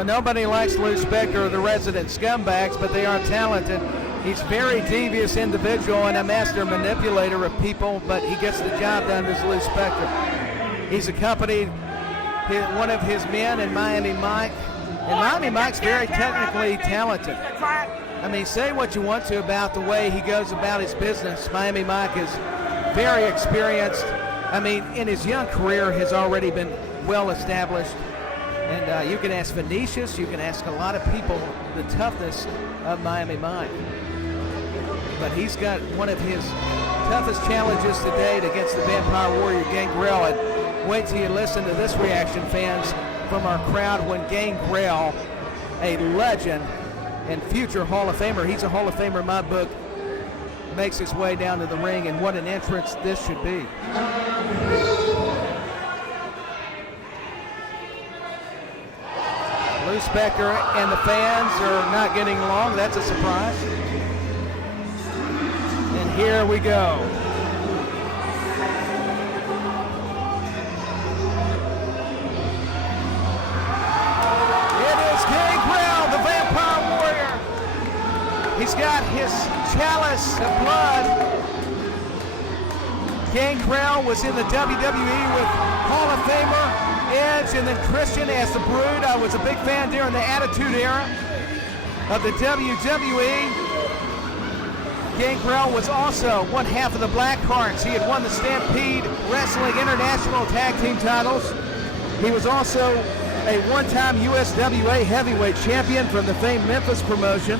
Well, nobody likes Lou Spector or the resident scumbags, but they are talented. He's a very devious individual and a master manipulator of people, but he gets the job done as Lou Spector. He's accompanied one of his men in Miami Mike, and Miami Mike's very technically talented. I mean, say what you want to about the way he goes about his business. Miami Mike is very experienced. I mean, in his young career has already been well established. And you can ask Venetius, you can ask a lot of people the toughness of Miami Mike. But he's got one of his toughest challenges to date against the Vampire Warrior Gangrel. And wait till you listen to this reaction, fans, from our crowd when Gangrel, a legend and future Hall of Famer, he's a Hall of Famer in my book, makes his way down to the ring, and what an entrance this should be. Lou Spector and the fans are not getting along. That's a surprise. And here we go. It is Gangrel, the Vampire Warrior. He's got his chalice of blood. Gangrel was in the WWE with Hall of Famer Edge and then Christian as the Brood. I was a big fan during the Attitude Era of the WWE. Gangrel was also one half of the Blackhearts. He had won the Stampede Wrestling International Tag Team titles. He was also a one-time USWA Heavyweight Champion from the famed Memphis promotion.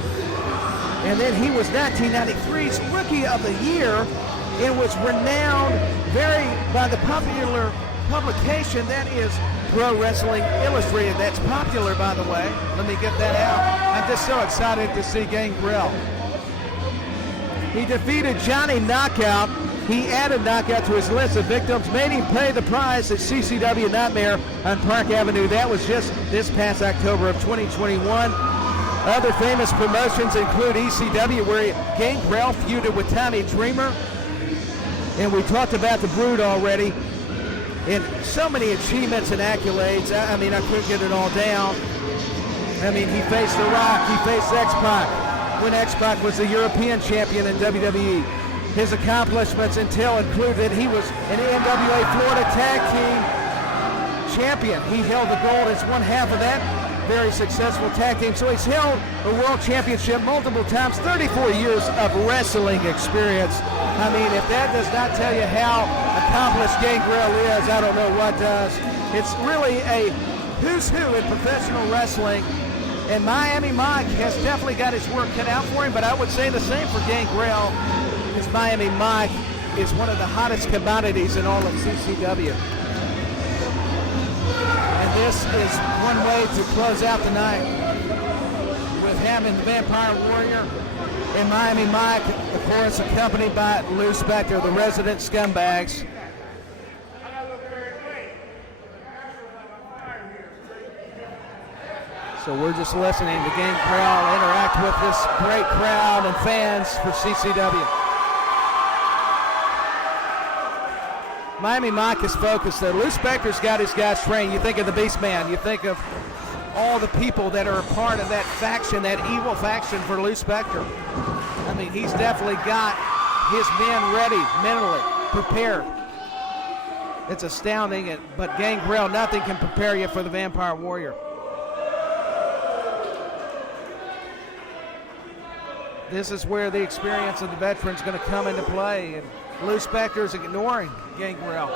And then he was 1993's Rookie of the Year and was renowned by the popular publication that is Pro Wrestling Illustrated. That's popular, by the way. Let me get that out. I'm just so excited to see Gangrel. He defeated Johnny Knockout. He added Knockout to his list of victims, made him pay the price at CCW Nightmare on Park Avenue. That was just this past October of 2021. Other famous promotions include ECW, where Gangrel feuded with Tommy Dreamer. And we talked about the Brood already. And so many achievements and accolades. I mean, I couldn't get it all down. I mean, he faced The Rock. He faced X-Pac when X-Pac was the European champion in WWE. His accomplishments include that he was an NWA Florida Tag Team champion. He held the gold as one half of that very successful tag team. So he's held a world championship multiple times, 34 years of wrestling experience. I mean, if that does not tell you how accomplished Gangrel is, I don't know what does. It's really a who's who in professional wrestling. And Miami Mike has definitely got his work cut out for him, but I would say the same for Gangrel, because Miami Mike is one of the hottest commodities in all of CCW. And this is one way to close out the night with having the Vampire Warrior and Miami Mike, of course, accompanied by Lou Spector, the resident scumbags. So we're just listening to Gangrel interact with this great crowd and fans for CCW. Miami Mike is focused there. Lou Spector's got his guys trained. You think of the Beast Man. You think of all the people that are a part of that faction, that evil faction for Lou Spector. I mean, he's definitely got his men ready, mentally prepared. It's astounding, but Gangrel, nothing can prepare you for the Vampire Warrior. This is where the experience of the veteran's going to come into play, and Lou Spector's ignoring Gangrel.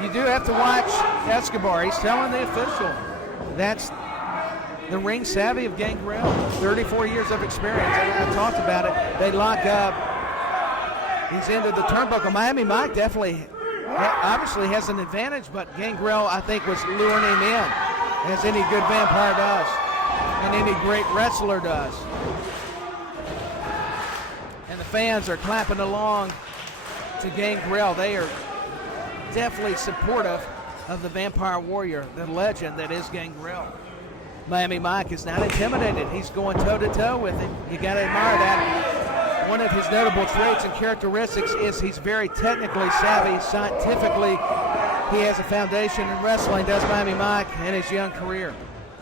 You do have to watch Escobar. He's telling the official that's the ring savvy of Gangrel. 34 years of experience. I talked about it. They lock up. He's into the turnbuckle. Miami Mike definitely obviously has an advantage, but Gangrel, I think, was luring him in, as any good vampire does, and any great wrestler does. And the fans are clapping along to Gangrel. They are definitely supportive of the Vampire Warrior, the legend that is Gangrel. Miami Mike is not intimidated. He's going toe-to-toe with him. You got to admire that. One of his notable traits and characteristics is he's very technically savvy. Scientifically, he has a foundation in wrestling, does Miami Mike in his young career.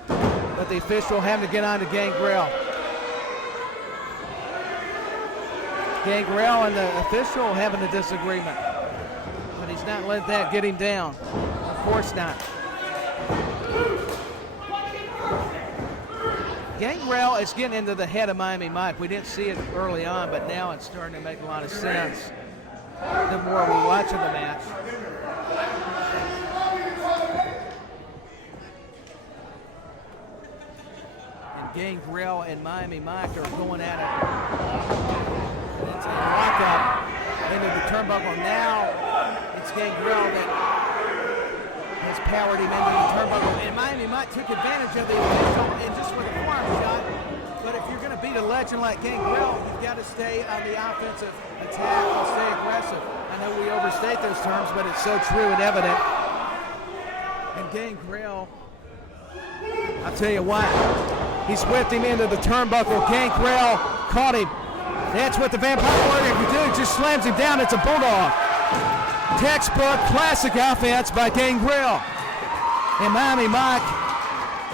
But the official having to get on to Gangrel. Gangrel and the official having a disagreement. But he's not letting that get him down. Of course not. Gangrel is getting into the head of Miami Mike. We didn't see it early on, but now it's starting to make a lot of sense the more we're watching the match. And Gangrel and Miami Mike are going at it. It's a lockup into the turnbuckle. Now it's Gangrel that has powered him into the turnbuckle, and Miami Mike took advantage of the official and just with a forearm shot. But if you're going to beat a legend like Gangrel, you've got to stay on the offensive attack and stay aggressive. I know we overstate those terms, but it's so true and evident. And Gangrel, I'll tell you what, he's whipped him into the turnbuckle. Gangrel caught him. That's what the Vampire Warrior can do. Just slams him down. It's a bulldog. Textbook classic offense by Gangrel. And Miami Mike,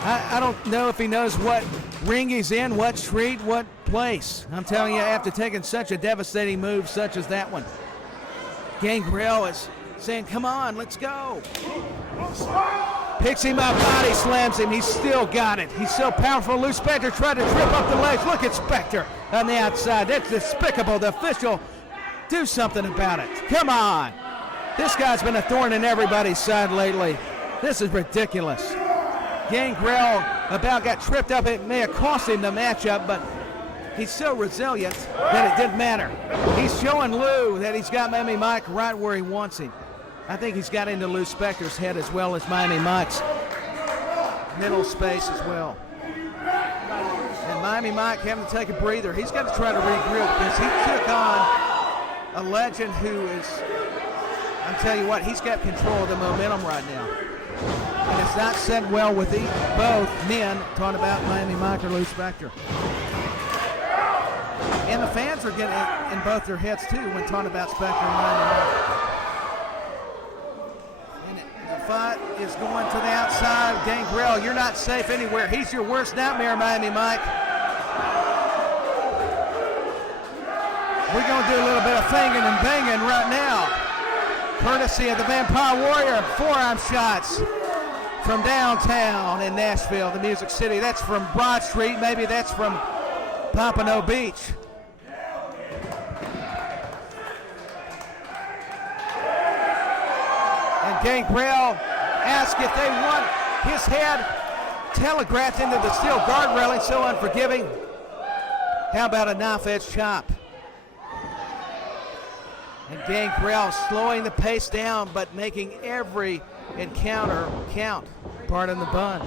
I don't know if he knows what ring he's in, what street, what place. I'm telling you, after taking such a devastating move such as that one, Gangrel is saying, come on, let's go. Picks him up, body slams him. He's still got it. He's so powerful. Lou Spector tried to trip up the legs. Look at Spector on the outside. That's despicable. The official, do something about it. Come on. This guy's been a thorn in everybody's side lately. This is ridiculous. Gangrel about got tripped up. It may have cost him the matchup, but he's so resilient that it didn't matter. He's showing Lou that he's got Miami Mike right where he wants him. I think he's got into Lou Spector's head as well as Miami Mike's middle space as well. And Miami Mike having to take a breather. He's got to try to regroup because he took on a legend who is, I'm telling you what, he's got control of the momentum right now. And it's not set well with both men talking about Miami Mike or Lou Spector. And the fans are getting it in both their heads too when talking about Spector and Miami Mike. And the fight is going to the outside. Gangrel, you're not safe anywhere. He's your worst nightmare, Miami Mike. We're going to do a little bit of thinging and banging right now. Courtesy of the Vampire Warrior, forearm shots from downtown in Nashville, the Music City. That's from Broad Street, maybe that's from Pompano Beach. And Gangrel asked if they want his head telegraphed into the steel guard railing, so unforgiving. How about a knife-edge chop? And Gangrel slowing the pace down, but making every encounter count. Pardon the bun.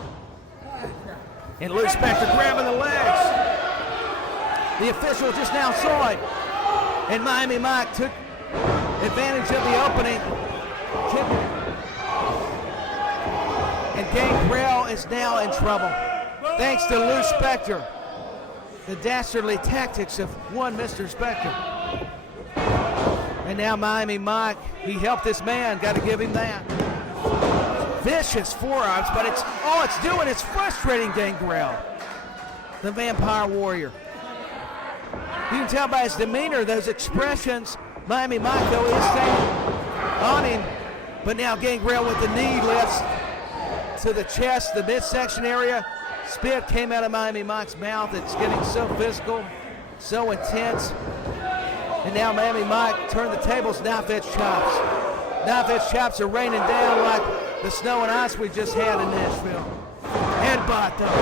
And Lou Spector grabbing the legs. The official just now saw it. And Miami Mike took advantage of the opening. And Gangrel is now in trouble. Thanks to Lou Spector. The dastardly tactics of one Mr. Spector. And now Miami Mike, he helped this man, got to give him that. Vicious forearms, but it's all it's doing is frustrating Gangrel, the Vampire Warrior. You can tell by his demeanor, those expressions, Miami Mike, though, is staying on him. But now Gangrel with the knee lifts to the chest, the midsection area. Spit came out of Miami Mike's mouth. It's getting so physical, so intense. And now Miami Mike turned the tables, knife-edge chops. Knife-edge chops are raining down like the snow and ice we just had in Nashville. Headbutt, though.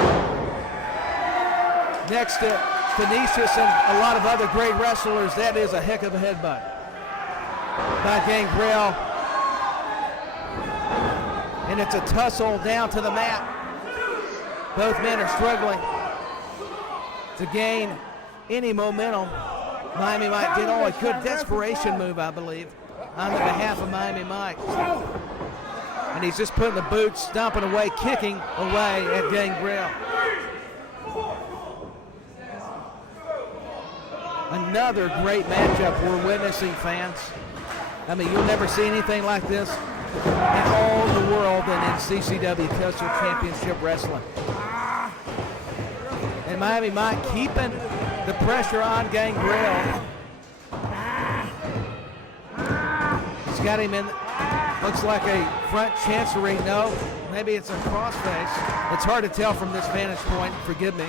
Next to Canisius and a lot of other great wrestlers, that is a heck of a headbutt by Gangrel. And it's a tussle down to the mat. Both men are struggling to gain any momentum. Miami Mike did all he could. Desperation move, I believe, on the behalf of Miami Mike. And he's just putting the boots, stomping away, kicking away at Gangrel. Another great matchup we're witnessing, fans. I mean, you'll never see anything like this in all the world than in CCW Coastal Championship Wrestling. And Miami Mike keeping the pressure on Gangrel. He's got him in, looks like a front chancery. No, maybe it's a crossface. It's hard to tell from this vantage point, forgive me.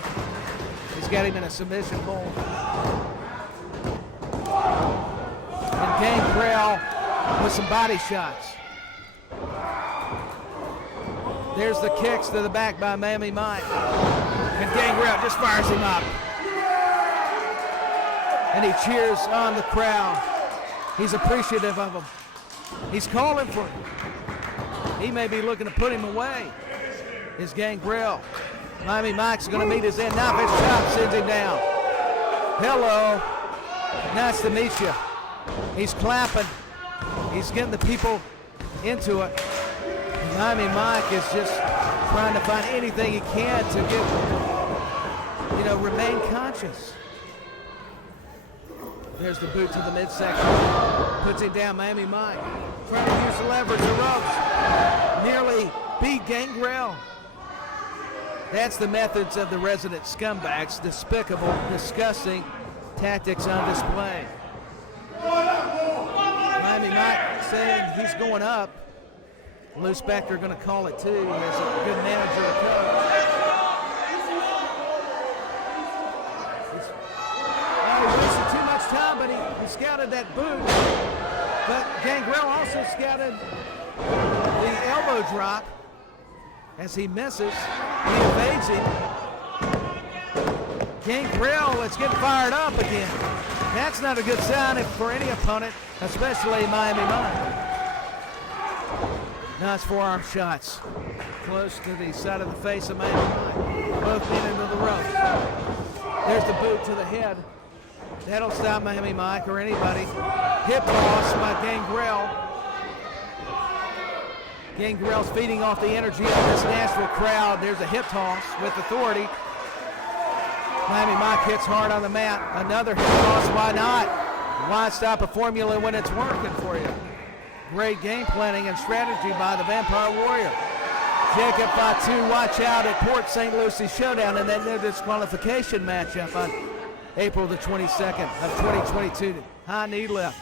He's got him in a submission hold. And Gangrel with some body shots. There's the kicks to the back by Miami Mike. And Gangrel just fires him up. And he cheers on the crowd. He's appreciative of him. He's calling for him. He may be looking to put him away. Is Gangrel. Miami Mike's going to meet his end. Now his chop sends him down. Hello. Nice to meet you. He's clapping. He's getting the people into it. And Miami Mike is just trying to find anything he can to get, remain conscious. There's the boot to the midsection. Puts him down, Miami Mike. Trying to use the leverage, the ropes. Nearly beat Gangrel. That's the methods of the resident scumbags. Despicable, disgusting tactics on display. Miami Mike saying he's going up. Lou Spector going to call it too. He has a good manager and coach. He wasted too much time, but he scouted that boot. But Gangrel also scouted the elbow drop. As he misses, he evades him. Gangrel is getting fired up again. That's not a good sign for any opponent, especially Miami Mike. Nice forearm shots. Close to the side of the face of Miami Mike. Both men into the rope. There's the boot to the head. That'll stop Miami Mike or anybody. Hip toss by Gangrel. Gangrel's feeding off the energy of this Nashville crowd. There's a hip toss with authority. Miami Mike hits hard on the mat. Another hip toss, why not? Why stop a formula when it's working for you? Great game planning and strategy by the Vampire Warrior. Jacob Fatu, watch out at Port St. Lucie Showdown and then their disqualification matchup on April the 22nd of 2022. High knee lift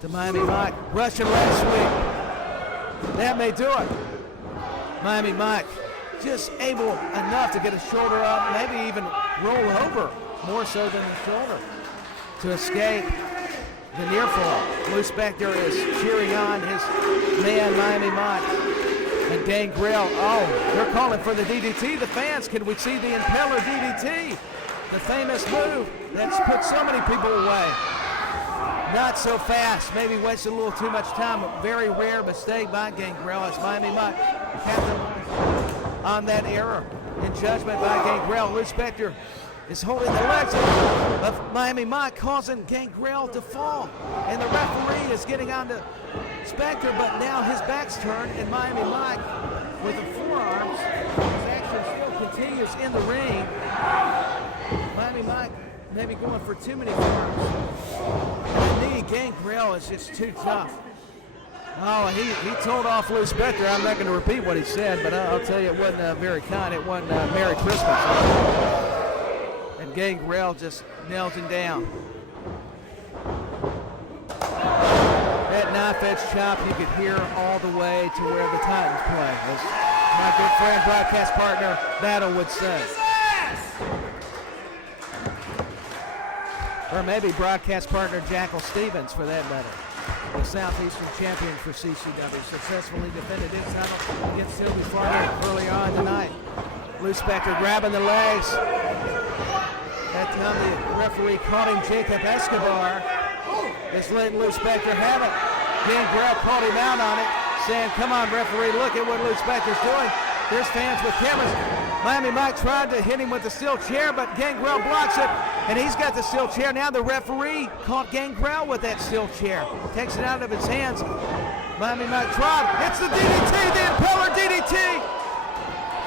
to Miami Mike. Russian leg sweep. That may do it. Miami Mike just able enough to get his shoulder up, maybe even roll over, more so than the shoulder, to escape the near fall. Lou Spector is cheering on his man, Miami Mike. And Gangrel, they're calling for the DDT. The fans, can we see the Impeller DDT? The famous move that's put so many people away. Not so fast, maybe wasted a little too much time. A very rare mistake by Gangrel as Miami Mike capitalized on that error in judgment by Gangrel. Lou Spector is holding the legs of Miami Mike, causing Gangrel to fall. And the referee is getting on to Spector, but now his back's turned, and Miami Mike, with the forearms, his action still continues in the ring. Miami Mike maybe going for too many forearms. And the knee, Gangrel is just too tough. He told off Lou Spector. I'm not going to repeat what he said, but I'll tell you it wasn't very kind. It wasn't Merry Christmas. And Gangrel just nails him down. That knife-edge chop you could hear all the way to where the Titans play, as my good friend, broadcast partner, Battle would say. Or maybe broadcast partner Jackal Stevens, for that matter. The Southeastern champion for CCW successfully defended his title against Sylvie Farmer early on tonight. Lou Spector grabbing the legs. That time the referee caught him, Jacob Escobar. Just letting Lou Spector have it. Gangrel called him out on it, saying, come on, referee, look at what Lou Spector's doing. There's fans with cameras. Miami Mike tried to hit him with the steel chair, but Gangrel blocks it, and he's got the steel chair. Now the referee caught Gangrel with that steel chair. Takes it out of his hands. Miami Mike tried. It's the DDT, the Impeller DDT.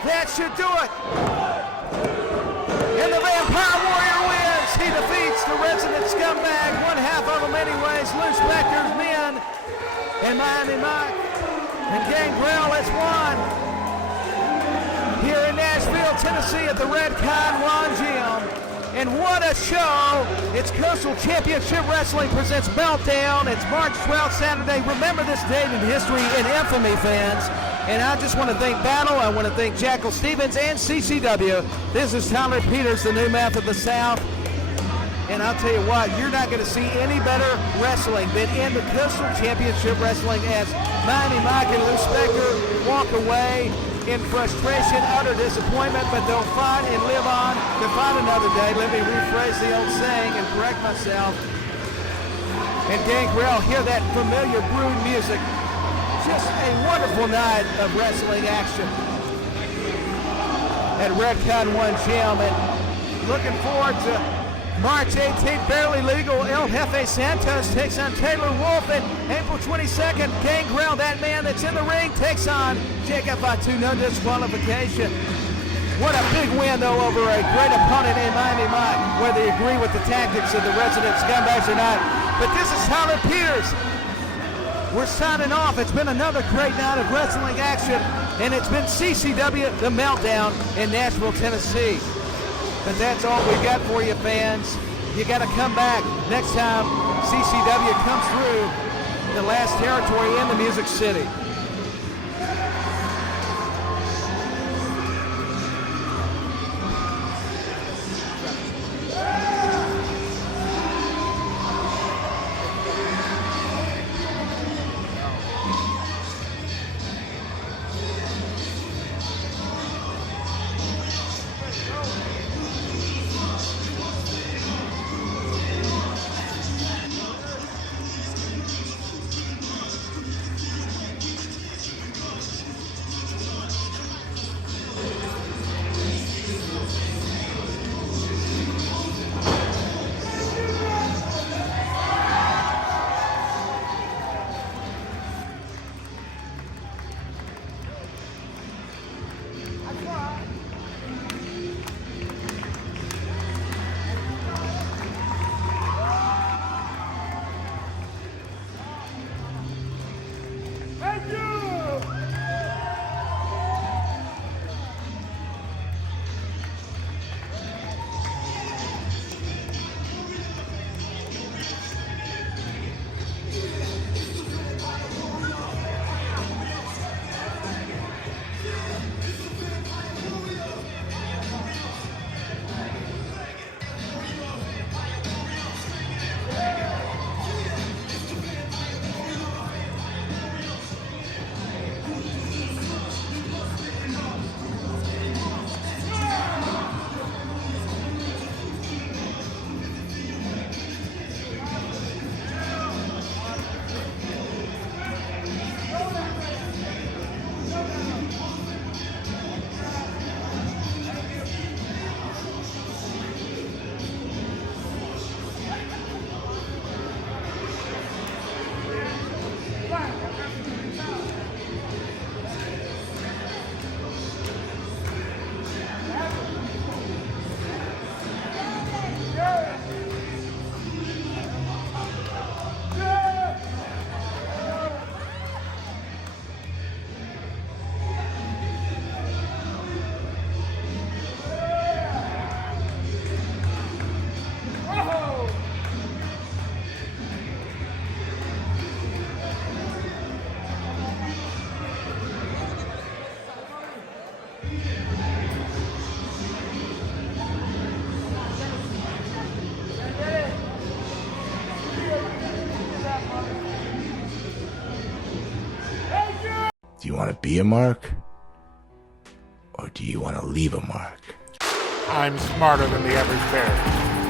That should do it. And the Vampire Warrior wins. He defeats the resident against Lou Spector's men and Miami Mike and Gangrel has won here in Nashville, Tennessee at the Redcon1 gym. And what a show! It's Coastal Championship Wrestling presents Meltdown. It's March 12th, Saturday. Remember this date in history and infamy, fans. And I just want to thank Battle. I want to thank Jackal Stevens and CCW. This is Tyler Peters, the new mouth of the South. And I'll tell you what, you're not going to see any better wrestling than in the Coastal Championship Wrestling as Miami Mike and Lou Spector walk away in frustration, utter disappointment, but they'll fight and live on to fight another day. Let me rephrase the old saying and correct myself. And Gangrel, hear that familiar brood music. Just a wonderful night of wrestling action at Redcon1 Gym. And looking forward to March 18th, barely legal. El Jefe Santos takes on Taylor Wolf. And April 22nd, Gangrel, that man that's in the ring, takes on Jacob Fatu, no disqualification. What a big win, though, over a great opponent in Miami Mike, whether you agree with the tactics of the resident scumbags or not. But this is Tyler Peters. We're signing off. It's been another great night of wrestling action, and it's been CCW The Meltdown in Nashville, Tennessee. But that's all we got for you, fans. You got to come back next time CCW comes through the last territory in the Music City. Do you want to be a mark? Or do you want to leave a mark? I'm smarter than the average bear.